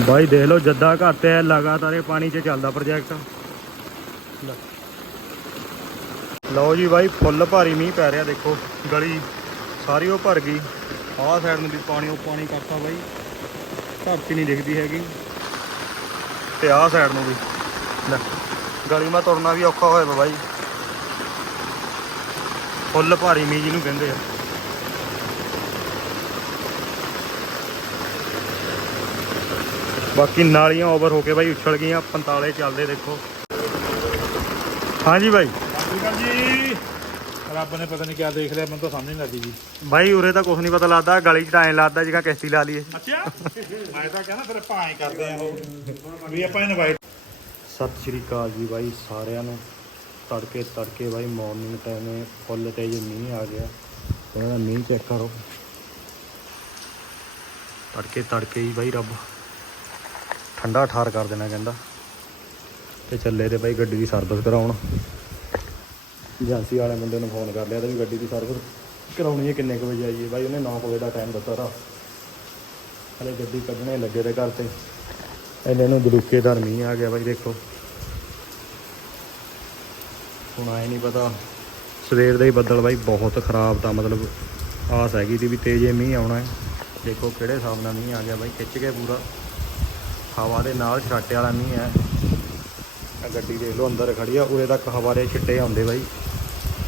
ਬਾਈ ਦੇਖ ਲਓ ਜੱਦਾ ਘਰ ਤੇ ਹੈ, ਲਗਾਤਾਰ ਇਹ ਪਾਣੀ 'ਚ ਚੱਲਦਾ ਪ੍ਰੋਜੈਕਟ ਲਓ ਜੀ ਬਾਈ ਫੁੱਲ ਭਾਰੀ ਮੀਂਹ ਪੈ ਰਿਹਾ ਦੇਖੋ ਗਲੀ ਸਾਰੀ ਉਹ ਭਰ ਗਈ। ਆਹ ਸਾਈਡ ਨੂੰ ਵੀ ਪਾਣੀ ਉਹ ਪਾਣੀ ਕਰਤਾ ਬਾਈ। ਧਰਤੀ ਨਹੀਂ ਦਿਖਦੀ ਹੈਗੀ। ਤੇ ਆਹ ਸਾਈਡ ਨੂੰ ਵੀ। ਲੈ ਗਲੀ ਮਾ ਤੁਰਨਾ ਵੀ ਔਖਾ ਹੋਇਆ ਬਾਈ। ਫੁੱਲ ਭਾਰੀ ਮੀਂਹ ਜਿਹਨੂੰ ਕਹਿੰਦੇ ਆ। ਬਾਕੀ ਨਾਲੀਆਂ ਓਵਰ ਹੋ ਕੇ ਬਾਈ ਉਛਲ ਗਈਆਂ ਪੰਤਾਲੇ ਚੱਲਦੇ ਦੇਖੋ। ਹਾਂਜੀ ਬਾਈ। ਜੀ ਰੱਬ ਨੇ ਪਤਾ ਨਹੀਂ ਕਿਆ ਦੇਖ ਲਿਆ ਮੈਨੂੰ ਤਾਂ ਸਮਝ ਨਹੀਂ ਲੱਗਦੀ ਜੀ। ਬਾਈ ਉਰੇ ਤਾਂ ਕੁਝ ਨਹੀਂ ਪਤਾ ਲੱਗਦਾ ਗਲੀ 'ਚ ਟਾਈਮ ਲੱਗਦਾ ਜਿਹਾ ਕਿਸ਼ਤੀ ਲਾ ਲਈਏ। ਅੱਛਾ। ਮੈਂ ਤਾਂ ਕਹਿੰਦਾ ਫਿਰ ਆਪਾਂ ਐਂ ਕਰਦੇ ਆ ਉਹ ਵੀ ਆਪਾਂ ਇਨਵਾਈਟ ਸਤਿ ਸ਼੍ਰੀ ਅਕਾਲ ਜੀ ਬਾਈ ਸਾਰਿਆਂ ਨੂੰ। ਤੜਕੇ ਤੜਕੇ ਬਾਈ ਮਾਰਨਿੰਗ ਟਾਈਮ ਫੁੱਲ ਤੇ ਜੇ ਮੀਂਹ ਆ ਗਿਆ ਉਹਨਾਂ ਦਾ ਮੀਂਹ ਚੈੱਕ ਕਰੋ। ਤੜਕੇ ਤੜਕੇ ਹੀ ਬਾਈ ਰੱਬ। ਠੰਡਾ ਠਾਰ ਕਰ ਦੇਣਾ ਕਹਿੰਦਾ। ਤੇ ਚੱਲੇ ਤੇ ਬਾਈ ਗੱਡੀ ਦੀ ਸਰਵਿਸ ਕਰਾਉਣ। ਏਜੰਸੀ ਵਾਲੇ ਬੰਦੇ ਨੂੰ ਫੋਨ ਕਰ ਲਿਆ ਤੇ ਵੀ ਗੱਡੀ ਦੀ ਸਰਵਿਸ ਕਰਾਉਣੀ ਹੈ ਕਿੰਨੇ ਕੁ ਵਜੇ ਆਈਏ ਬਾਈ ਉਹਨੇ 9 ਵਜੇ ਦਾ ਟਾਈਮ ਦਿੱਤਾ ਰਾ ਹਲੇ ਗੱਡੀ ਕੱਢਣੇ ਲੱਗੇ ਤੇ ਘਰ ਤੇ। ਇਹਨੇ ਨੂੰ ਦਰੁਕੇਦਾਰ ਮੀਂਹ ਆ ਗਿਆ ਬਾਈ ਦੇਖੋ। ਹੁਣ ਆਏ ਨਹੀਂ ਪਤਾ। ਸਵੇਰ ਦਾ ਹੀ ਬੱਦਲ ਬਾਈ ਬਹੁਤ ਖਰਾਬ ਤਾਂ ਮਤਲਬ ਆਸ ਹੈਗੀ ਸੀ ਵੀ ਤੇਜ਼ੇ ਮੀਂਹ ਆਉਣਾ ਹੈ। ਦੇਖੋ ਕਿਹੜੇ ਹਿਸਾਬ ਨਾਲ ਮੀਂਹ ਆ ਗਿਆ ਬਾਈ। ਖਿੱਚ ਕੇ ਪੂਰਾ। ਹਵਾ ਦੇ ਨਾਲ ਛਾਟੇ ਵਾਲਾ ਮੀਂਹ ਹੈ। ਆ ਗੱਡੀ ਦੇਖ ਲਓ, ਅੰਦਰ ਖੜੀ ਆ। ਉਰੇ ਤੱਕ ਹਵਾ ਦੇ ਛਿੱਟੇ ਆਉਂਦੇ ਬਾਈ।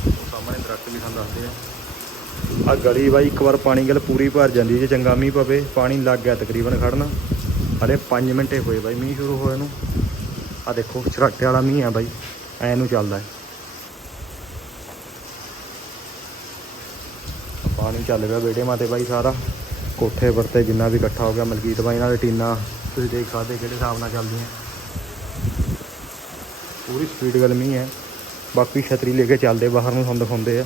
ਉਹ ਸਾਹਮਣੇ ਦਰਖਤ ਵੀ ਤੁਹਾਨੂੰ ਦੱਸਦੇ ਆ। ਆ ਗਲੀ ਬਾਈ, ਇੱਕ ਵਾਰ ਪਾਣੀ ਗੱਲ ਪੂਰੀ ਭਰ ਜਾਂਦੀ ਜੇ ਚੰਗਾ ਮੀਂਹ ਪਵੇ, ਪਾਣੀ ਲੱਗ ਗਿਆ ਤਕਰੀਬਨ ਖੜਨਾ ਹਲੇ 5 ਮਿੰਟੇ ਹੋਏ ਬਾਈ, ਮੀਂਹ ਸ਼ੁਰੂ ਹੋਏ ਨੂੰ। ਆ ਦੇਖੋ ਛਰਾਟੇ ਵਾਲਾ ਮੀਂਹ ਆ ਬਾਈ। ਐ ਨੂੰ ਚੱਲਦਾ ਪਾਣੀ ਚੱਲ ਗਿਆ ਬੇਟੇ ਮਾਤੇ ਬਾਈ ਸਾਰਾ। ਕੋਠੇ ਪਰ ਤੇ ਜਿੰਨਾ ਵੀ ਇਕੱਠਾ ਹੋ ਗਿਆ, ਮਲਕੀਤ ਬਾਈ ਨਾਲ ਟੀਨਾ। ਤੁਸੀਂ ਦੇਖ ਸਕਦੇ ਕਿਹੜੇ ਹਿਸਾਬ ਨਾਲ ਚੱਲਦੀਆਂ। ਪੂਰੀ ਸਪੀਡ ਗੱਲ ਹੈ। ਬਾਕੀ ਛਤਰੀ ਲੈ ਕੇ ਚੱਲਦੇ, ਬਾਹਰ ਨੂੰ ਤੁਹਾਨੂੰ ਦਿਖਾਉਂਦੇ ਆ।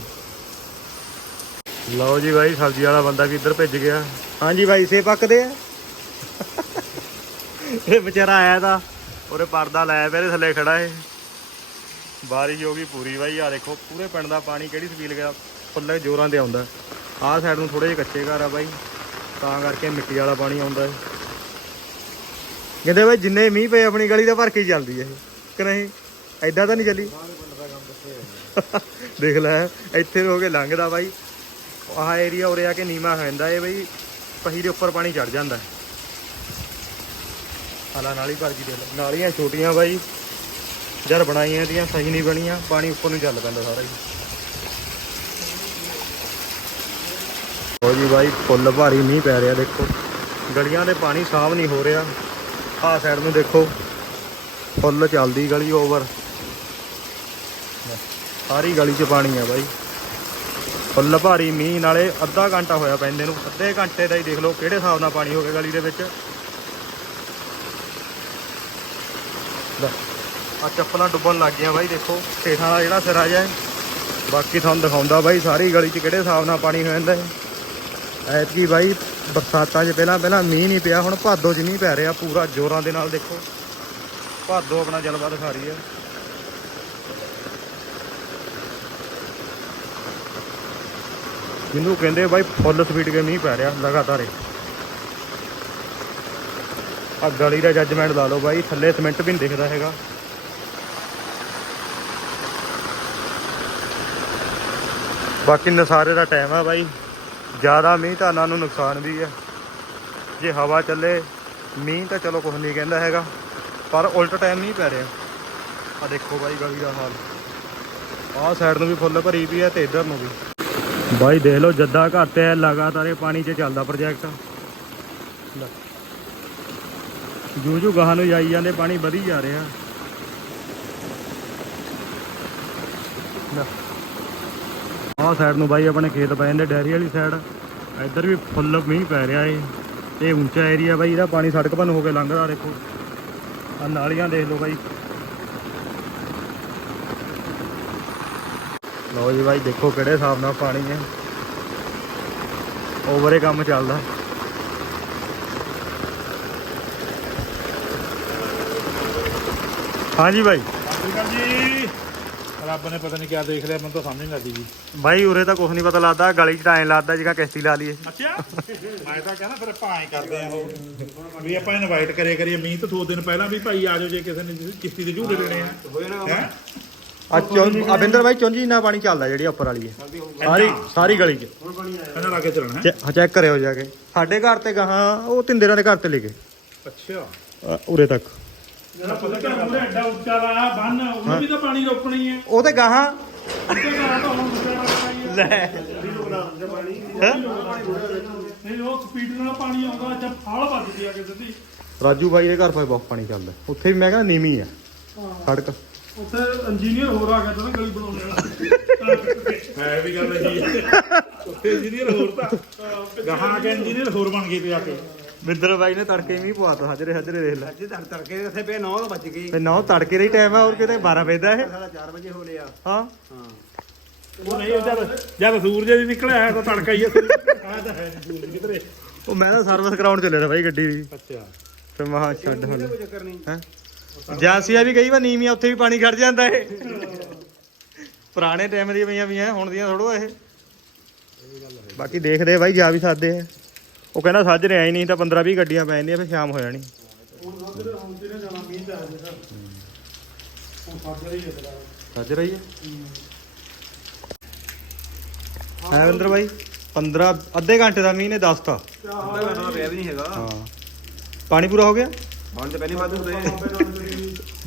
ਲਓ ਜੀ ਬਾਈ, ਸਬਜ਼ੀ ਵਾਲਾ ਬੰਦਾ ਵੀ ਇੱਧਰ ਭਿੱਜ ਗਿਆ। ਹਾਂਜੀ ਬਾਈ ਸੇ ਪੱਕਦੇ ਆ। ਇਹ ਵਿਚਾਰਾ ਆਇਆ ਤਾਂ ਉਹਨੇ ਪਰਦਾ ਲਾਇਆ ਪਿਆ ਥੱਲੇ ਖੜਾ ਏ ਬਾਰਿਸ਼ ਹੋ ਗਈ ਪੂਰੀ ਬਾਈ ਆ ਦੇਖੋ, ਪੂਰੇ ਪਿੰਡ ਦਾ ਪਾਣੀ ਕਿਹੜੀ ਸਪੀਡ ਗਿਆ, ਫੁੱਲੇ ਜ਼ੋਰਾਂ ਤੇ ਆਉਂਦਾ। ਆਹ ਸਾਈਡ ਨੂੰ ਥੋੜੇ ਜਿਹੇ ਕੱਚੇ ਘਰ ਆ ਬਾਈ, ਤਾਂ ਕਰਕੇ ਮਿੱਟੀ ਵਾਲਾ ਪਾਣੀ ਆਉਂਦਾ ਏ ਕਹਿੰਦੇ ਬਾਈ ਜਿੰਨੇ ਮੀਂਹ ਪਏ ਆਪਣੀ ਗਲੀ ਦਾ ਭਰ ਕੇ ਹੀ ਚੱਲਦੀ ਇਹ। ਕਿ ਨਹੀਂ? ਐਦਾਂ ਤਾਂ ਨਹੀਂ ਚੱਲੀ? ਦੇਖ ਲੈ, ਇੱਥੇ ਹੋ ਕੇ ਲੰਘਦਾ ਬਾਈ। ਆਹ ਏਰੀਆ ਉਰੇ ਆ ਕੇ ਨੀਮਾ ਹੋ ਜਾਂਦਾ ਏ ਬਈ। ਪਹੀ ਦੇ ਉੱਪਰ ਪਾਣੀ ਚੜ ਜਾਂਦਾ। ਹੈ ਹਾਲਾ ਨਾਲੀ ਭਰ ਗਈ ਦੇ ਨਾਲੀਆਂ ਛੋਟੀਆਂ ਬਾਈ। ਜਰ ਬਣਾਈਆਂ ਦੀਆਂ ਸਹੀ ਨਹੀਂ ਬਣੀਆਂ। ਪਾਣੀ ਉੱਪਰ ਨੂੰ ਚੱਲ ਪੈਂਦਾ ਸਾਰਾ ਹੀ। ਹੋ ਜੀ ਬਾਈ, ਫੁੱਲ ਭਾਰੀ ਮੀਂਹ ਪੈ ਰਿਹਾ, ਦੇਖੋ। ਗਲੀਆਂ ਦੇ ਪਾਣੀ ਸਾਫ਼ ਨਹੀਂ ਹੋ ਰਿਹਾ। ਆਹ ਸਾਈਡ ਨੂੰ ਦੇਖੋ। ਫੁੱਲ ਚੱਲਦੀ ਗਲੀ ਓਵਰ ਸਾਰੀ ਗਲੀ 'ਚ ਪਾਣੀ ਆ ਬਾਈ। ਫੁੱਲ ਭਾਰੀ ਮੀਂਹ, ਨਾਲੇ ਅੱਧਾ ਘੰਟਾ ਹੋਇਆ ਪੈਂਦੇ ਨੂੰ। ਅੱਧੇ ਘੰਟੇ ਦਾ ਹੀ ਦੇਖ ਲਓ ਕਿਹੜੇ ਹਿਸਾਬ ਨਾਲ ਪਾਣੀ ਹੋ ਗਿਆ ਗਲੀ ਦੇ ਵਿੱਚ। ਆ ਚੱਪਲਾਂ ਡੁੱਬਣ ਲੱਗ ਗਈਆਂ ਬਾਈ, ਦੇਖੋ। ਸੇਠਾਂ ਦਾ ਜਿਹੜਾ ਸਿਰਾ ਜਿਹਾ ਬਾਕੀ ਤੁਹਾਨੂੰ ਦਿਖਾਉਂਦਾ ਬਾਈ, ਸਾਰੀ ਗਲੀ 'ਚ ਕਿਹੜੇ ਹਿਸਾਬ ਨਾਲ ਪਾਣੀ ਹੋ ਜਾਂਦਾ ਹੈ। ਐਤਕੀ ਬਾਈ ਬਰਸਾਤਾਂ 'ਚ ਪਹਿਲਾਂ ਪਹਿਲਾਂ ਮੀਂਹ ਨਹੀਂ ਪਿਆ, ਹੁਣ ਭਾਦੋ 'ਚ ਮੀਂਹ ਪੈ ਰਿਹਾ ਪੂਰਾ, ਜ਼ੋਰਾਂ ਦੇ ਨਾਲ ਦੇਖੋ। ਭਾਦੋ ਆਪਣਾ ਜਲਵਾ ਦਿਖਾ ਰਹੀ ਹੈ ਜਿਹਨੂੰ ਕਹਿੰਦੇ ਬਾਈ ਫੁੱਲ ਸਪੀਡ ਕੇ ਮੀਂਹ ਪੈ ਰਿਹਾ, ਲਗਾਤਾਰ ਆ ਗਲੀ ਦਾ ਜੱਜਮੈਂਟ ਲਾ ਲਓ ਬਾਈ, ਥੱਲੇ ਸਿਮੈਂਟ ਵੀ ਨਹੀਂ ਦਿਖਦਾ ਹੈਗਾ। ਬਾਕੀ ਨਸਾਰੇ ਦਾ ਟਾਈਮ ਆ ਬਾਈ। ਜ਼ਿਆਦਾ ਮੀਂਹ ਤਾਂ ਇਹਨਾਂ ਨੂੰ ਨੁਕਸਾਨ ਵੀ ਹੈ। ਜੇ ਹਵਾ ਚੱਲੇ, ਮੀਂਹ ਤਾਂ ਚਲੋ ਕੁਝ ਨਹੀਂ ਕਹਿੰਦਾ ਹੈਗਾ, ਪਰ ਉਲਟ ਟਾਈਮ ਨਹੀਂ ਪੈ ਰਿਹਾ। ਆ ਦੇਖੋ ਬਾਈ ਗਲੀ ਦਾ ਹਾਲ। ਆਹ ਸਾਈਡ ਨੂੰ ਵੀ ਫੁੱਲ ਭਰੀ ਵੀ ਹੈ ਤੇ ਇੱਧਰ ਨੂੰ ਵੀ। ਬਾਈ ਦੇਖ ਲਓ ਜੱਦਾ ਘਰ ਤੇ ਲਗਾਤਾਰ ਇਹ ਪਾਣੀ 'ਚ ਚੱਲਦਾ ਪ੍ਰੋਜੈਕਟ ਜੂ ਜੂ ਗਾਹਾਂ ਨੂੰ ਜਾਈ ਜਾਂਦੇ, ਪਾਣੀ ਵਧੀ ਜਾ ਰਿਹਾ। ਆਹ ਸਾਈਡ ਨੂੰ ਬਾਈ ਆਪਣੇ ਖੇਤ ਪੈ ਜਾਂਦੇ, ਡੈਰੀ ਵਾਲੀ ਸਾਈਡ ਇੱਧਰ ਵੀ ਫੁੱਲ ਮੀਂਹ ਪੈ ਰਿਹਾ ਏ। ਇਹ ਉੱਚਾ ਏਰੀਆ ਬਾਈ, ਇਹਦਾ ਪਾਣੀ ਸੜਕ ਬੰਨ ਹੋ ਕੇ ਲੰਘਦਾ, ਦੇਖੋ। ਆ ਨਾਲੀਆਂ ਦੇਖ ਲਓ ਬਾਈ। ਲਓ ਜੀ ਬਾਈ, ਦੇਖੋ ਕਿਹੜੇ ਹਿਸਾਬ ਨਾਲ ਪਾਣੀ ਹੈ। ਓਵਰੇ ਕੰਮ ਚੱਲਦਾ। ਹਾਂਜੀ ਬਾਈ। ਸਤਿ ਸ਼੍ਰੀ ਅਕਾਲ ਜੀ। ਰੱਬ ਨੇ ਪਤਾ ਨਹੀਂ ਕਿਆ ਦੇਖ ਲਿਆ ਮੈਨੂੰ ਤਾਂ ਸਮਝ ਨਹੀਂ ਲੱਗਦੀ ਜੀ। ਬਾਈ ਉਰੇ ਤਾਂ ਕੁਝ ਨਹੀਂ ਪਤਾ ਲੱਗਦਾ ਗਲੀ 'ਚ ਟਾਈਮ ਲੱਗਦਾ ਜਿਹਾ ਕਿਸ਼ਤੀ ਲਾ ਲਈਏ। ਅੱਛਾ? ਮੈਂ ਤਾਂ ਕਹਿੰਦਾ ਫਿਰ ਆਪਾਂ ਐਂ ਕਰਦੇ ਆ ਉਹ ਵੀ ਆਪਾਂ ਇਨਵਾਈਟ ਕਰੇ ਕਰੀਏ। ਮੀਂਹ ਤੋਂ ਦੋ ਦਿਨ ਪਹਿਲਾਂ ਵੀ ਭਾਈ ਆ ਜਾਓ ਜੇ ਕਿਸੇ ਨੇ ਕਿਸ਼ਤੀ ਦੇ ਝੂਟੇ ਲੈਣੇ ਆ। ਹੈ? ਆ ਚੁੰਝ ਅਬਿੰਦਰ ਬਾਈ ਚੁੰਝ ਇੰਨਾ ਪਾਣੀ ਚੱਲਦਾ ਜਿਹੜੀ ਉੱਪਰ ਵਾਲੀ ਹੈ। ਸਾਰੀ ਸਾਰੀ ਗਲੀ 'ਚ। ਇਹਨਾਂ ਲਾ ਕੇ ਚੱਲਣਾ ਹੈ? ਚੈ- ਚੈੱਕ ਕਰਿਓ ਜਾ ਕੇ। ਸਾਡੇ ਘਰ ਤੇ ਗਾਹਾਂ ਉਹ ਤਿੰਦੇਰਾਂ ਦੇ ਘਰ ਤੇ ਲੈ ਗਏ। ਅੱਛਾ। ਅ, ਉਰੇ ਤੱਕ। ਜਿਹੜਾ ਪਤਾ ਕਿ ਉਹਨੇ ਐਡਾ ਉੱਚਾ ਲਾਇਆ ਬੰਨ ਉਹਨੂੰ ਵੀ ਤਾਂ ਪਾਣੀ ਰੋਕਣੀ ਹੈ ਉਹ ਤੇ ਗਾਹਾਂ। ਉੱਤੇ ਕਰਾ ਤਾਂ ਹੁਣ ਉੱਚਾ ਲਾਇਆ ਹੀ ਲੈ। ਹੈਂ? ਨਹੀਂ ਉਹ ਸਪੀਡ ਨਾਲ ਪਾਣੀ ਆਉਂਦਾ ਜਦ ਫਾਲ ਵੱਜਦੀ ਆ ਕਿਸੇ ਦੀ। ਰਾਜੂ ਬਾਈ ਦੇ ਘਰ ਪਾ ਬਹੁਤ ਪਾਣੀ ਚੱਲਦਾ। ਉੱਥੇ ਵੀ ਮੈਂ ਕਹਿੰਦਾ ਨੀਵੀਂ ਆ। ਸੜਕ। ਉੱਥੇ ਇੰਜੀਨੀਅਰ ਹੋਰ ਆ ਗਿਆ ਤਾਂ ਗਲੀ ਬਣਾਉਣ ਵਾਲਾ। ਹੈ ਵੀ ਗੱਲ ਜੀ ਉੱਥੇ ਇੰਜੀਨੀਅਰ ਹੋਰ ਤਾਂ। ਗਾਹਾਂ ਕੇ ਇੰਜੀਨੀਅਰ ਹੋਰ ਬਣ ਗਏ ਤੇ ਆ ਕੇ। ਬਿੰਦਰ ਬਾਈ ਨੇ ਤੜਕੇ ਮੀਂਹ ਪਵਾਤਾ ਹਜਰੇ ਹਜਰੇ ਦੇਖ ਲੈ। ਅੱਜ ਤੱਕ ਤੜਕੇ ਉੱਥੇ ਪਏ 9 ਵੱਜ ਗਏ। ਤੇ 9 ਤੜਕੇ ਦਾ ਹੀ ਟਾਈਮ ਆ ਹੋਰ ਕਿਤੇ 12 ਵਜੇ ਦਾ ਇਹ। ਸਾਡਾ 4 ਵਜੇ ਹੋ ਲਿਆ। ਹਾਂ। ਹਾਂ। ਉਹ ਨਹੀਂ ਜਦ ਜਦ ਸੂਰਜ ਜੀ ਨਿਕਲਿਆ ਹੈ ਤਾਂ ਤੜਕਾ ਹੀ ਆ। ਆ ਤਾਂ ਹੈ ਨੀ ਸੂਰਜ ਕਿਧਰੇ। ਉਹ ਮੈਂ ਤਾਂ ਸਰਵਿਸ ਕਰਾਉਣ ਚੱਲੇ ਰਿਹਾ ਬਾਈ ਗੱਡੀ ਦੀ। ਅੱਛਾ। ਫਿਰ ਮਹਾ ਛੱਡ ਹੁਣ ਕੋਈ ਚੱਕਰ ਨਹੀਂ। ਹੈ? ਜਾਸੀਆ ਵੀ ਗਈ ਵਾ ਨੀਵੀਆਂ ਉੱਥੇ ਵੀ ਪਾਣੀ ਖੜ ਜਾਂਦਾ ਏ ਪੁਰਾਣੇ ਟਾਈਮ ਦੀਆਂ ਪਈਆਂ ਵੀ ਹੈ ਹੁਣ ਦੀਆਂ ਥੋੜੋ ਇਹ। ਬਾਕੀ ਦੇਖਦੇ ਬਾਈ ਜਾ ਵੀ ਸਕਦੇ ਆ। ਉਹ ਕਹਿੰਦਾ ਸਾਜਰੇ ਆਈ ਨਹੀਂ ਤਾਂ 15 20 ਗੱਡੀਆਂ ਪੈ ਜਾਂਦੀਆਂ ਫਿਰ ਸ਼ਾਮ ਹੋ ਜਾਣੀ। ਹੁਣ ਜਾਣਾ ਮੀਂਹ ਸਾਜਰੇ ਹੀ? ਹੈ। ਹੈ ਹੈ ਵਿੰਦਰ ਬਾਈ 15 ਅੱਧੇ ਘੰਟੇ ਦਾ ਮੀਂਹ ਨੇ 10 ਤਾ ਅੱਧਾ ਘੰਟਾ ਪਿਆ ਵੀ ਨਹੀਂ ਹੈਗਾ ਹਾਂ। ਪਾਣੀ ਪੂਰਾ ਹੋ ਗਿਆ? ਹੁਣ ਤੇ ਪਹਿਲੀ ਵਾਰ ਹੁੰਦੇ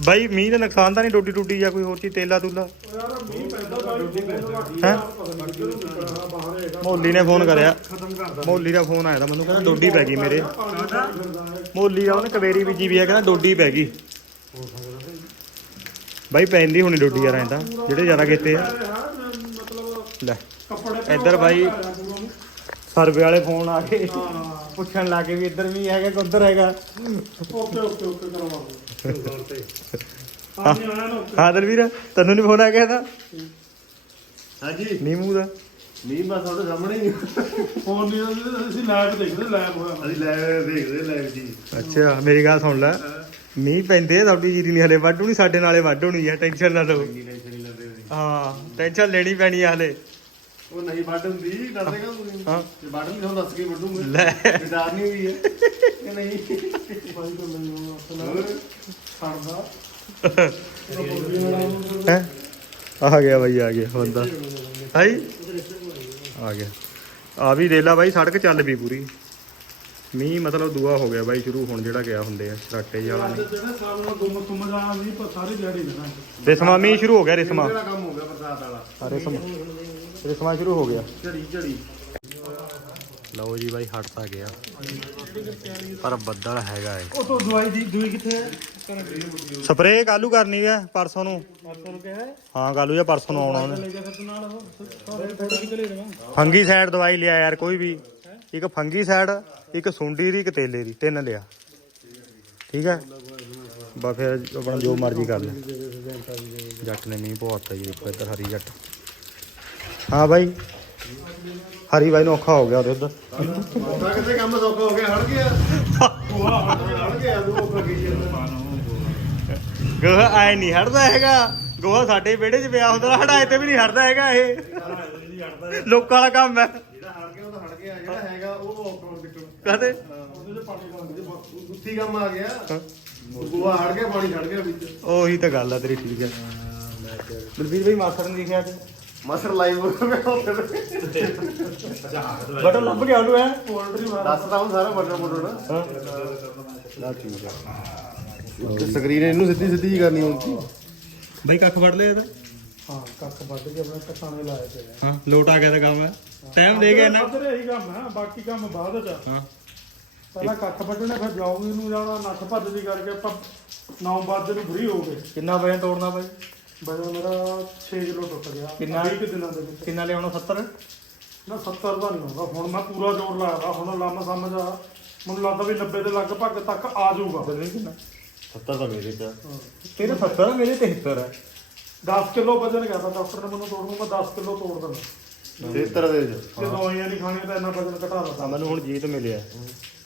ਬਾਈ ਮੀਂਹ ਦਾ ਨੁਕਸਾਨ ਤਾਂ ਨਹੀਂ ਡੋਡੀ ਟੁੱਟੀ ਜਾਂ ਕੋਈ ਹੋਰ ਚੀਜ਼ ਤੇਲਾ ਤੁਲਾ? ਯਾਰ ਮੀਂਹ ਪੈਂਦਾ ਬਾਈ ਹੈ? ਮੋਲੀ ਨੇ ਫੋਨ ਕਰਿਆ। ਮੋਲੀ ਦਾ ਫੋਨ ਆਇਆ ਤਾਂ ਮੈਨੂੰ ਕਹਿੰਦਾ ਡੋਡੀ ਪੈ ਗਈ ਮੇਰੇ। ਮੋਲੀ ਦਾ ਉਹਨੇ ਕਵੇਰੀ ਬੀਜੀ ਵੀ ਹੈ ਕਹਿੰਦਾ ਡੋਡੀ ਪੈ ਗਈ। ਬਾਈ ਪੈਂਦੀ ਹੁਣੀ ਡੋਡੀ ਯਾਰ ਐਂ ਤਾਂ ਜਿਹੜੇ ਜ਼ਿਆਦਾ ਕੀਤੇ ਆ। ਮਤਲਬ ਲੈ ਕੱਪੜੇ ਇੱਧਰ ਬਾਈ। ਸਰਵੇ ਵਾਲੇ ਫੋਨ ਆ ਕੇ ਪੁੱਛਣ ਲੱਗੇ ਵੀ ਇੱਧਰ ਵੀ ਹੈਗਾ ਕਿ ਉੱਧਰ ਹੈਗਾ। ਓਕੇ ਓਕੇ ਓਕੇ ਕਰਵਾਵਾਂਗੇ ਹਾਂ ਨਹੀਂ ਆਇਆ ਨਾ ਹਾਂ ਦਲਵੀਰ ਤੈਨੂੰ ਨਹੀਂ ਫੋਨ ਆ ਗਿਆ ਤਾਂ ਹਾਂਜੀ। ਨੀਮੂ ਦਾ? ਮੀਂਹ ਬਸ ਤੁਹਾਡੇ ਸਾਹਮਣੇ ਹੀ ਫੋਨ ਨਹੀਂ ਅਸੀਂ ਲਾਈਵ ਦੇਖਦੇ ਲਾਈਵ ਹੋਇਆ। ਅਸੀਂ ਲਾਈਵ ਦੇਖਦੇ ਲਾਈਵ ਜੀ। ਅੱਛਾ ਮੇਰੀ ਗੱਲ ਸੁਣ ਲੈ। ਮੀਂਹ ਪੈਂਦੇ ਆ ਤੁਹਾਡੀ ਜੀਰੀ ਨਹੀਂ ਹਲੇ ਵੱਢ ਹੋਣੀ ਸਾਡੇ ਨਾਲੇ ਵੱਢ ਹੋਣੀ ਆ ਟੈਨਸ਼ਨ ਨਾ ਲਓ। ਨਹੀਂ ਹਾਂ ਟੈਨਸ਼ਨ ਲੈਣੀ ਪੈਣੀ ਆ ਹਲੇ। ਉਹ ਨਹੀਂ ਵੱਢ ਹੁੰਦੀ ਡਰਦੇਗਾ ਤੁਸੀਂ। ਹਾਂ। ਤੇ ਵੱਢ ਨਹੀਂ ਤੁਹਾਨੂੰ ਦੱਸ ਕੇ ਵੱਢੂਗੇ। ਲੈ। ਵਿਚਾਰ ਨਹੀਂ ਹੋਈ ਹੈ ਕਿ ਨਹੀਂ। ਬਾਈ ਤੋਂ ਮੈਨੂੰ ਆਪਣਾ ਹੋਰ? ਛੱਡਦਾ। ਹੈ? ਆ ਗਿਆ ਬਾਈ ਆ ਗਿਆ ਬੰਦਾ। ਹਾਈ। ਆ ਗਿਆ। ਆ ਵੀ ਰੇਲਾ ਬਾਈ ਸੜਕ ਚੱਲ ਪਈ ਪੂਰੀ। ਮੀਂਹ ਮਤਲਬ ਦੂਆ ਹੋ ਗਿਆ ਬਾਈ ਸ਼ੁਰੂ ਹੁਣ ਜਿਹੜਾ ਗਿਆ ਹੁੰਦੇ ਆ ਸਰਾਟੇ ਵਾਲਾ। ਨੂੰ। ਰਿਸਮਾ ਮੀਂਹ ਸ਼ੁਰੂ ਹੋ ਗਿਆ ਰਿਸਮਾ। ਕੰਮ ਹੋ ਗਿਆ ਬਰਸਾਤ ਵਾਲਾ। ਰਿਸਮਾ। ਰਿਸਮਾ ਸ਼ੁਰੂ ਹੋ ਗਿਆ। ਝੜੀ ਝੜੀ। ਲਓ ਜੀ ਬਾਈ ਹਟ ਤਾਂ ਗਿਆ। ਪਰ ਬੱਦਲ ਹੈਗਾ ਏ ਉਹ ਤੋਂ ਦਵਾਈ ਦੀ ਦੂਈ ਕਿੱਥੇ ਹੈ? ਸਪਰੇਅ ਕਾਲੂ ਕਰਨੀ ਆ ਪਰਸੋਂ ਨੂੰ। ਪਰਸੋਂ ਨੂੰ ਕਿਹਾ ਹੈ? ਹਾਂ ਕਾਲੂ ਜਾਂ ਪਰਸੋਂ ਨੂੰ ਆਉਣਾ ਉਹਨੇ। ਫੰਗੀ ਸਾਈਡ ਦਵਾਈ ਲਿਆ ਯਾਰ ਕੋਈ ਵੀ। ਇੱਕ ਫੰਗੀ ਸਾਈਡ ਇੱਕ ਸੁੰਡੀ ਦੀ ਇੱਕ ਤੇਲੇ ਦੀ। ਤਿੰਨ ਲਿਆ। ਠੀਕ ਹੈ? ਬਾ ਫਿਰ ਆਪਣਾ ਜੋ ਮਰਜ਼ੀ ਕਰ ਲੈ। ਜੱਟ ਨੇ ਮੀਂਹ ਪਵਾਤਾ ਜੀ ਇੱਧਰ ਹਰੀ ਜੱਟ। ਹਾਂ ਬਾਈ। ਹਰੀ ਬਾਈ ਨੂੰ ਔਖਾ ਹੋ ਗਿਆ ਉਹਦੇ ਉੱਧਰ। ਉਹਦਾ ਕਿਤੇ ਕੰਮ ਸੌਖਾ ਹੋ ਗਿਆ ਹਟ ਗਿਆ। ਹਟ ਗਿਆ ਉਹ ਉੱਪਰ ਗਈ ਗੋਹਾ ਆਏ ਨਹੀਂ ਹਟਦਾ ਹੈਗਾ। ਗੋਹਾ ਸਾਡੇ ਵਿਹੜੇ 'ਚ ਪਿਆ ਹੁੰਦਾ ਹਟਾਏ ਤੇ ਵੀ ਨਹੀਂ ਹਟਦਾ ਹੈਗਾ ਇਹ। ਲੋਕਾਂ ਵਾਲਾ ਕੰਮ ਹੈ। ਜਿਹੜਾ ਹਟ ਗਿਆ ਉਹ ਤਾਂ ਹਟ ਗਿਆ ਜਿਹੜਾ ਹੈਗਾ ਉਹ ਔਖਾ ਨਿਕਲ ਕਹਦੇ? ਉਹਦੇ ਚ ਪਾਣੀ ਲਾਉਂਦੇ ਗੁੱਥੀ ਕੰਮ ਆ ਗਿਆ। ਗੋਆ ਹਟ ਗਿਆ ਪਾਣੀ ਛੱਡ ਗਿਆ ਵਿੱਚ। ਉਹੀ ਤਾਂ ਗੱਲ ਆ ਤੇਰੀ ਠੀਕ ਹੈ। ਬਲਵੀਰ ਭਾਈ ਮਾਸਟਰ ਨੇ ਲਿਖਿਆ ਤੇ। ਮਸਰ ਲਾਈਵ ਹੋ ਗਿਆ ਉੱਥੇ ਬਟਨ ਲੱਭ ਗਿਆ ਉਹਨੂੰ ਐ ਪੋਲਟਰੀ ਦੱਸਦਾ ਹੁਣ ਸਾਰਾ ਬਟਨ ਬਟਨ। ਹਾਂ। ਲਾ ਠੀਕ ਆ ਤੇ ਸਕਰੀਨ ਇਹਨੂੰ ਸਿੱਧੀ ਸਿੱਧੀ ਹੀ ਕਰਨੀ ਹੁੰਦੀ ਬਈ ਕੱਖ ਫੜ ਲਿਆ ਇਹਦਾ? ਹਾਂ ਕੱਖ ਵੱਢ ਕੇ ਆਪਣੇ ਟਿਕਾਣੇ ਲਾਏ ਪਏ ਆ। ਹਾਂ ਲੋਟ ਆ ਗਿਆ ਤਾਂ ਕੰਮ ਹੈ। ਟਾਈਮ ਦੇ ਗਿਆ ਨਾ। ਉਧਰ ਇਹੀ ਕੰਮ ਹੈ ਬਾਕੀ ਕੰਮ ਬਾਅਦ ਚ। ਹਾਂ। ਪਹਿਲਾਂ ਕੱਖ ਵੱਢਣੇ ਫਿਰ ਜੌਬ ਨੂੰ ਜਾਣਾ ਨੱਠ ਭੱਜ ਦੀ ਕਰਕੇ ਆਪਾਂ 9 ਵਜੇ ਨੂੰ ਫ੍ਰੀ ਹੋ ਗਏ। ਕਿੰਨਾ ਵਜਨ ਤੋੜਨਾ ਬਾਈ? ਵਜਨ ਮੇਰਾ 6 ਕਿਲੋ ਟੁੱਟ ਗਿਆ। ਕਿੰਨਾ? 20 ਕੁ ਦਿਨਾਂ ਦੇ ਵਿੱਚ। ਕਿੰਨਾ ਲਿਆਉਣਾ 70 ਨਾ 70 ਦਾ ਨਹੀਂ ਹੋਗਾ ਹੁਣ ਮੈਂ ਪੂਰਾ ਜ਼ੋਰ ਲਾਇਆ। ਹੁਣ ਲੰਮ ਸਮਝ ਆ ਮੈਨੂੰ ਲੱਗਦਾ ਵੀ 90 ਦੇ ਲਗਭਗ ਤੱਕ ਆ ਜਾਊਗਾ। ਬਦਲੀ ਕਿੰਨਾ? 70 ਤਾਂ ਮੇਰੇ ਚ ਤੇਰੇ 70 ਮੇਰੇ 73 ਹੈ 10 ਕਿਲੋ ਵਜਨ ਕਹਿੰਦਾ ਡਾਕਟਰ ਨੇ ਮੈਨੂੰ ਤੋੜਨ ਨੂੰ ਮੈਂ 10 ਕਿਲੋ ਤੋੜ ਦੇਣਾ 73 ਦੇ ਚ ਜੇ ਦਵਾਈਆਂ ਨਹੀਂ ਖਾਣੀਆਂ ਤਾਂ ਇੰਨਾ ਵਜਨ ਘਟਾ ਆ ਲਦਾ ਮੈਨੂੰ ਹੁਣ ਜੀਤ ਮਿਲਿਆ।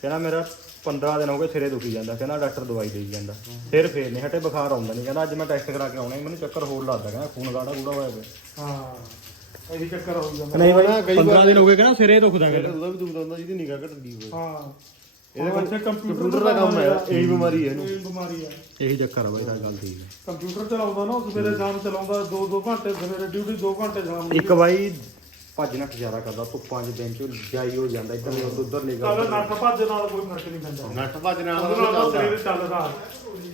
ਕਹਿੰਦਾ ਮੇਰਾ 15 ਦਿਨ ਹੋ ਗਏ ਸਿਰੇ ਦੁਖੀ ਜਾਂਦਾ ਕਹਿੰਦਾ ਡਾਕਟਰ ਦਵਾਈ ਦੇਈ ਜਾਂਦਾ। ਫਿਰ ਫੇਰ ਨਹੀਂ ਹਟੇ ਬੁਖਾਰ ਆਉਂਦਾ ਨਹੀਂ ਕਹਿੰਦਾ ਅੱਜ ਮੈਂ ਟੈਸਟ ਕਰਾ ਕੇ ਆਉਣਾ ਮੈਨੂੰ ਚੱਕਰ ਹੋਰ ਲੱਗਦਾ ਕਹਿੰਦਾ ਖੂਨ ਗਾੜਾ ਗੂੜਾ ਹੋਇਆ ਪਿਆ। ਹਾਂ ਇਹੀ ਚੱਕਰ ਹੋ ਜਾਂਦਾ। ਨਹੀਂ ਬਾਈ, ਕਈ 15 ਵਾਰ- ਦਿਨ ਹੋ ਗਏ ਕਹਿੰਦਾ ਸਿਰੇ ਦੁਖਦਾ ਉਹਦਾ ਵੀ ਦੁਖਦਾ ਹੁੰਦਾ ਜਿਹਦੀ ਨਿਗਾਹ ਘਟਦੀ ਹੋਵੇ। ਹਾਂ। ਇਹਦੇ ਕੋਲ ਕੰਪਿਊਟਰ ਕੰਪਿਊਟਰ ਦਾ ਕੰਮ ਹੈ ਇਹੀ ਬਿਮਾਰੀ ਹੈ ਇਹਨੂੰ। ਇਹ ਬਿਮਾਰੀ ਹੈ। ਇਹੀ ਚੱਕਰ ਆ ਬਾਈ ਤਾਂ ਗੱਲ ਠੀਕ ਹੈ। ਕੰਪਿਊਟਰ ਚਲਾਉਂਦਾ ਨਾ ਉਹ ਸਵੇਰੇ ਸ਼ਾਮ ਚਲਾਉਂਦਾ 2-2 ਘੰਟੇ ਸਵੇਰੇ ਡਿਊਟੀ 2 ਘੰਟੇ ਸ਼ਾਮ ਨੂੰ ਇੱਕ ਬਾਈ ਭੱਜ ਨੱਠ ਜ਼ਿਆਦਾ ਕਰਦਾ ਧੁੱਪਾਂ 'ਚ ਦਿਨ 'ਚ ਜਾਈ ਹੋ ਜਾਂਦਾ ਇੱਧਰ ਨਹੀਂ ਉੱਧਰ ਨਹੀਂ ਚੱਲ ਕਰਦਾ ਨੱਠ ਭੱਜ ਨਾਲ ਕੋਈ ਫ਼ਰਕ ਨਹੀਂ ਪੈਂਦਾ। ਨੱਟ ਭੱਜ ਨਾਲ ਉਹਦੇ ਉਹਦਾ ਨਾਲ ਤਾਂ ਚੱਲਦਾ। ਸਰੀਰ ਚੱਲਦਾ।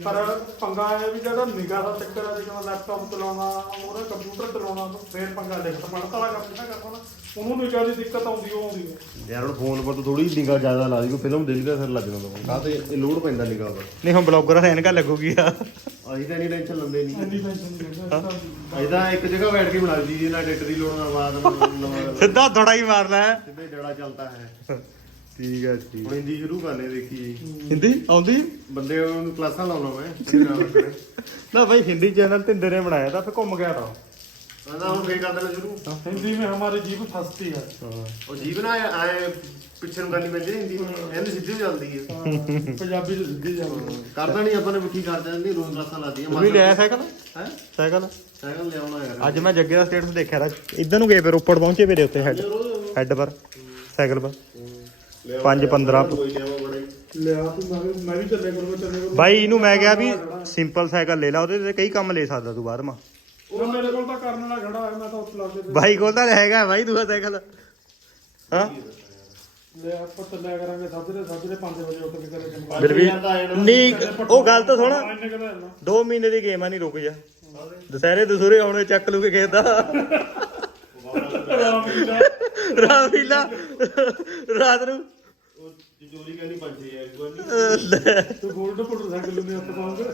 ਪਰ ਪੰਗਾ ਇਹ ਵੀ ਜਿਹੜਾ ਨਿਗਾਹ ਦਾ ਚੱਕਰ ਹੈ ਜਿਵੇਂ ਲੈਪਟਾਪ ਚਲਾਉਣਾ ਉਹਦਾ ਕੰਪਿਊਟਰ ਚਲਾਉਣਾ ਫੇਰ ਪੰਗਾ ਲਿਖਤ ਪੜ੍ਹਤ ਵਾਲਾ ਕੰਮ ਨਾ ਕਰਨਾ। ਉਹਨੂੰ ਨਿਗਾਹ ਦੀ ਦਿੱਕਤ ਆਉਂਦੀ ਉਹ ਆਉਂਦੀ ਹੈ। ਯਾਰ ਹੁਣ ਫੋਨ ਪਰ ਥੋੜੀ ਨਿਗਾਹ ਜ਼ਿਆਦਾ ਲਾ ਦੀ ਕੋਈ ਫਿਲਮ ਦੇਖ ਲਿਆ ਫਿਰ ਲੱਗ ਜਾਂਦਾ। ਤੇ ਇਹ ਲੋਡ ਪੈਂਦਾ ਨਿਗਾਹ ਦਾ। ਨਹੀਂ ਹੁਣ ਬਲੌਗਰ ਐਨਕਾਂ ਲੱਗੂਗੀ ਆ। ਅਸੀਂ ਤਾਂ ਨਹੀਂ ਟੈਨਸ਼ਨ ਲੈਂਦੇ ਨਹੀਂ। ਇੰਨੀ ਟੈਨਸ਼ਨ ਨਹੀਂ ਲੈਂਦਾ ਅਸੀਂ ਤਾਂ ਇੱਕ ਜਗ੍ਹਾ ਬੈਠ ਕੇ ਬਣਾ ਲਈ ਜੀ ਨਾ ਡੇਟ ਦੀ ਲੋੜ ਨਾ ਬਾਅਦ ਨਵਾਂ ਸਿੱਧਾ ਥੋੜਾ ਹੀ ਮਾਰਨਾ ਹੈ। ਸਿੱਧੇ ਜੜਾ ਚੱਲਦਾ ਹੈ। ਠੀਕ ਹੈ ਠੀਕ ਹੁਣ ਹਿੰਦੀ ਸ਼ੁਰੂ ਕਰਨੇ ਦੇਖੀ ਹਿੰਦੀ ਆਉਂਦੀ? ਬੰਦੇ ਨੂੰ ਕਲਾਸਾਂ ਲਾਉਣਾ ਮੈਂ। ਨਾ ਬਾਈ ਹਿੰਦੀ ਚੈਨਲ ਤਿੰਦੇ ਨੇ ਬਣਾਇਆ ਤਾਂ ਫਿਰ ਘੁੰਮ ਗਿਆ ਤਾਂ ਕਹਿੰਦਾ ਹੁਣ ਫੇਰ ਕਰ ਦੇਣਾ ਸ਼ੁਰੂ हिंदी में हमारी जीभ फंसती है ਉਹ ਜੀਵਨ ਆਏ ਪਿੱਛੇ ਨੂੰ ਕਰਨੀ ਪੈਂਦੀ ਹੈ ਹਿੰਦੀ ਇਹਦੀ ਸਿੱਧੀ ਹੋ ਚੱਲਦੀ ਹੈ पंजाबी तो सीधी जाती ਕਰਦਾ ਨਹੀਂ ਆਪਾਂ ਨੇ ਪੁੱਠੀ ਕਰ ਦਿੰਦੀ ਰੋਜ਼ ਕਲਾਸਾਂ ਲਾਦੀਆਂ ਤੂੰ ਵੀ ਲਿਆ ਸਾਈਕਲ ਹੈ ਸਾਈਕਲ ਸਾਈਕਲ ਲਿਆਉਣਾ ਯਾਰ ਅੱਜ ਮੈਂ ਜੱਗੇ ਦਾ ਸਟੇਟਸ ਦੇਖਿਆ ਤਾਂ ਇੱਧਰ ਨੂੰ ਗਏ ਫਿਰ ਉੱਪਰ ਪਹੁੰਚੇ ਮੇਰੇ ਉੱਤੇ ਹੈਡ ਹੈਡ ਪਰ ਸਾਈਕਲ ਪਰ ਪੰਜ ਪੰਦਰਾਂ। ਕੋਈ ਲਿਆਵਾ ਬੜੇ लिया तू मैं भी- मैं भी चले करूँगा चले करूँगा ਬਾਈ ਇਹਨੂੰ ਮੈਂ ਕਿਹਾ ਵੀ ਸਿੰਪਲ ਸਾਈਕਲ ਲੈ ਲਾ ਉਹਦੇ ਤੇ ਕਈ ਕੰਮ ਲੈ ਸਕਦਾ ਤੂੰ ਬਾਅਦ ਮਾ ਉਹ ਮੇਰੇ ਕੋਲ ਤਾਂ ਕਰਨ ਵਾਲਾ ਖੜਾ ਹੈ ਮੈਂ ਤਾਂ ਉਸ ਲਾ ਕੇ ਬਾਈ ਕੋਲ ਤਾਂ ਹੈਗਾ ਬਾਈ ਦੂਆ ਸਾਈਕਲ। ਹਾਂ? ਲੈ ਆਪਾਂ ਚੱਲਿਆ ਕਰਾਂਗੇ ਸਾਜਰੇ ਸਾਜਰੇ 5 ਵਜੇ ਉੱਠ ਕੇ ਕਰੇ ਕੰਮ ਨਹੀਂ ਉਹ ਗੱਲ ਤਾਂ ਸੁਣ। ਇੰਨੇ ਕਦਾ ਨਾ 2 ਮਹੀਨੇ ਦੀ ਗੇਮ ਆ ਨਹੀਂ ਰੁਕ ਜਾ। ਦੁਸਹਿਰੇ ਦਸੂਰੇ ਆਉਣੇ ਚੱਕ ਲੂ ਕੇ ਖੇਤ ਦਾ। ਰਾਮਲੀਲਾ। ਰਾਤ ਨੂੰ। ਉਹ ਚੋਰੀ ਕਰਨੀ ਪੰਜੇ ਯਾਰ ਕੋਈ ਨਹੀਂ ਤੂੰ ਗੋਲਡ ਪੁੱਟਰ ਸਾਈਕਲ ਨੂੰ ਹੱਥ ਪਾਉਂਗਾ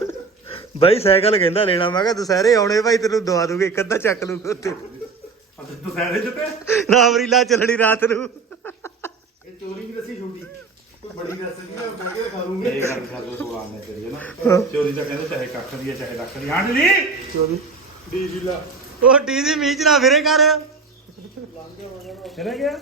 ਬਾਈ ਸਾਈਕਲ ਕਹਿੰਦਾ ਲੈਣਾ ਮੈਂ ਕਿਹਾ ਦੁਸਹਿਰੇ ਆਉਣੇ ਭਾਈ ਤੈਨੂੰ ਦਵਾ ਦੂਗੇ ਇੱਕ ਅੱਧਾ ਚੱਕ ਲੂਗਾ ਉੱਤੇ। ਦੁਸਹਿਰੇ ਚ ਤੇ? ਰਾਮਲੀਲਾ ਚੱਲਣੀ ਰਾਤ ਨੂੰ। ਇਹ ਚੋਰੀ ਵੀ ਦੱਸੀ ਛੋਟੀ। ਕੋਈ ਬੜੀ ਦੱਸ ਨਹੀਂ ਮੈਂ ਬਹਿ ਕੇ ਖਾ ਲੂੰਗੀ। ਇਹ ਗੱਲ ਕਰ ਲੋ ਸਵਾਲ ਨੇ ਤੇਰੀ ਹੈ। ਨਾ ਚੋਰੀ ਤਾਂ ਕਹਿੰਦੇ ਚਾਹੇ ਕੱਖ ਦੀ ਹੈ ਚਾਹੇ ਲੱਖ ਦੀ ਹਾਂ ਜੀ ਚੋਰੀ। ਡੀ ਲਾ। ਉਹ ਟੀਜੀ ਮੀਚ ਨਾ ਫਿਰੇ ਕਰ। ਚਲੇ ਗਿਆ?